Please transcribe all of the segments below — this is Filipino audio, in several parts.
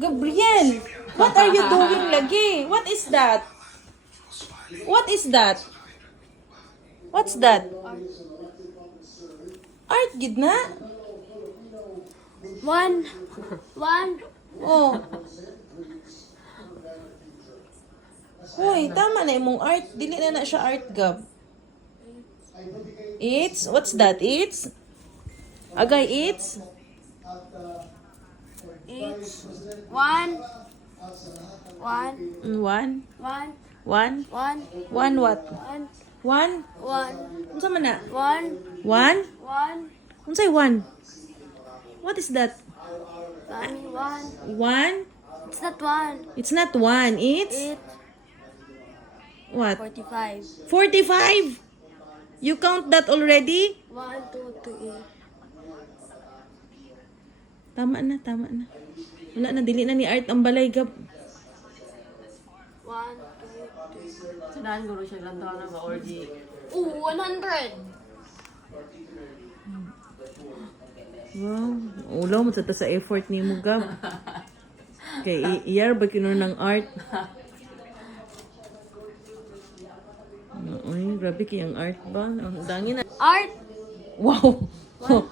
Gabriel, what are you doing lagi? What is that? What is that? What's that? Art gid na? One. One. Oh. Hoy, tama na imong art. Dili na na siya art gab. It's, what's that? It's? Agay, it's? It's one. One. One? One. One? One. One what? One. One? One. Unsa man na? One. One? One. Unsay one? What is that? One. One. One? It's not one. It's not one. It's It's what? forty-five. 45? You count that already? One, two, three. Tama na, tama na. Wala na, dili na ni Art ang balay gab. One, two, three. Sanahan ko rin siya lang na ba or di Ooh, one hundred. Wow. Ulaw mo sa effort ni mo gab. Kay iyar ba kino ng art? Ay, grabe kayang art ba? Ang dangi na. Art. Wow!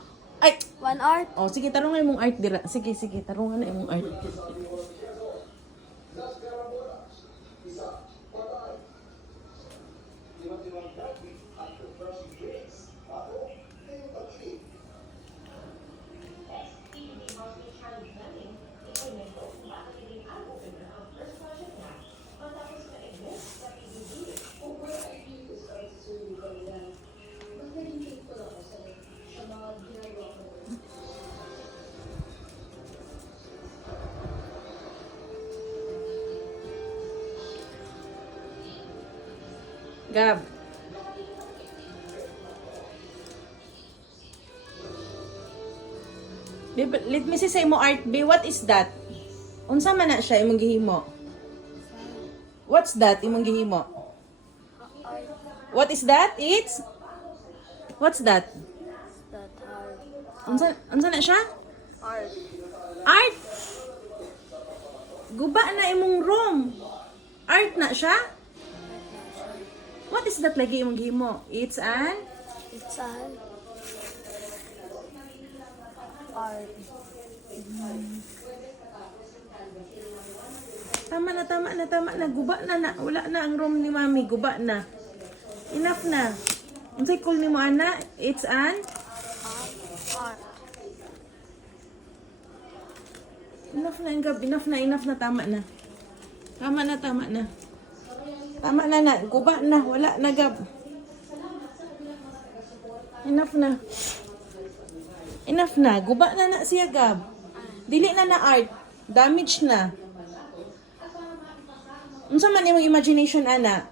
Ay! One art. Oh, sige, tarungan mong art dira. Sige, sige, tarungan na imong art. Gab. Let me see sa imo art, B. What is that? Unsa man na siya imong gihimo? What's that imong gihimo? What is that? It's What's that? That art. Unsa unsa na siya? Art. Art. Guba na imong room. Art na siya? What is that lagi imong gihimo? It's an It's an art. Tama na, tama na, tama na. Guba na na. Wala na ang room ni mami. Guba na. Enough na. Unsay call ni mo, ana? It's an... Art. Enough na, Gab. Enough na, enough na. Tama na. Tama na, tama na. Tama na na. Guba na. Wala na, Gab. Enough na. Enough na. Guba na na siya, Gab. Dili na na art. Damage na. Unsa man imong imagination, ana?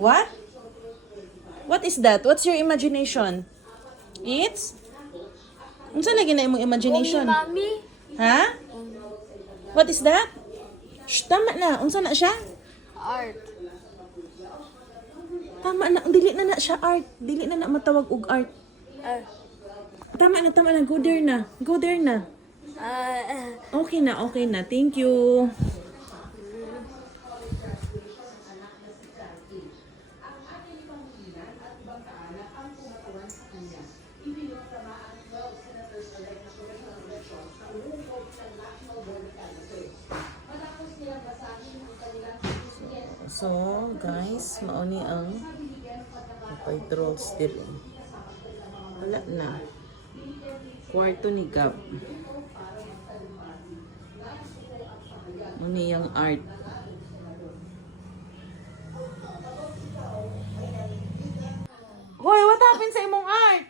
What? What is that? What's your imagination? It's? Unsa lagi na imong imagination? Mami. Ha? What is that? Shh, tama na. Unsa na siya? Art. Tama na. Dili na na siya art. Dili na na matawag og art. Art. Tama na, tama na. Go there na. Go there na. Uh, Okay na, okay na. Thank you. So, guys, mauni ang draw still. Wala na. Kwarto ni Gab. Muni yung art. Hoy, what happened sa imong art?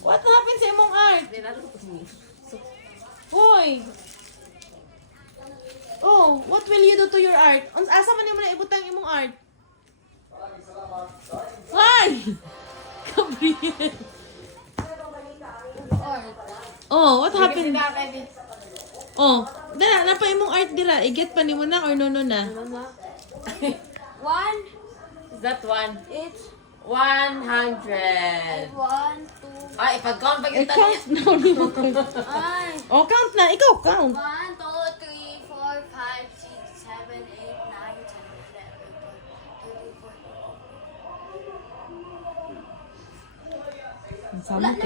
What happened sa imong art? Hoy! What will you do to your art? Uns asa man mo na ibutang imong art? Hoy! Gabriel! art. Oh, what happened? Oh, dala na pa imong art dira. I-get pa nimo na or no no na? One. Is that one? It's 100. one, two, Ay, pag-count pag yung I-count na ni mo. Ay. Oh, count na. Ikaw, count. One, two, pensamos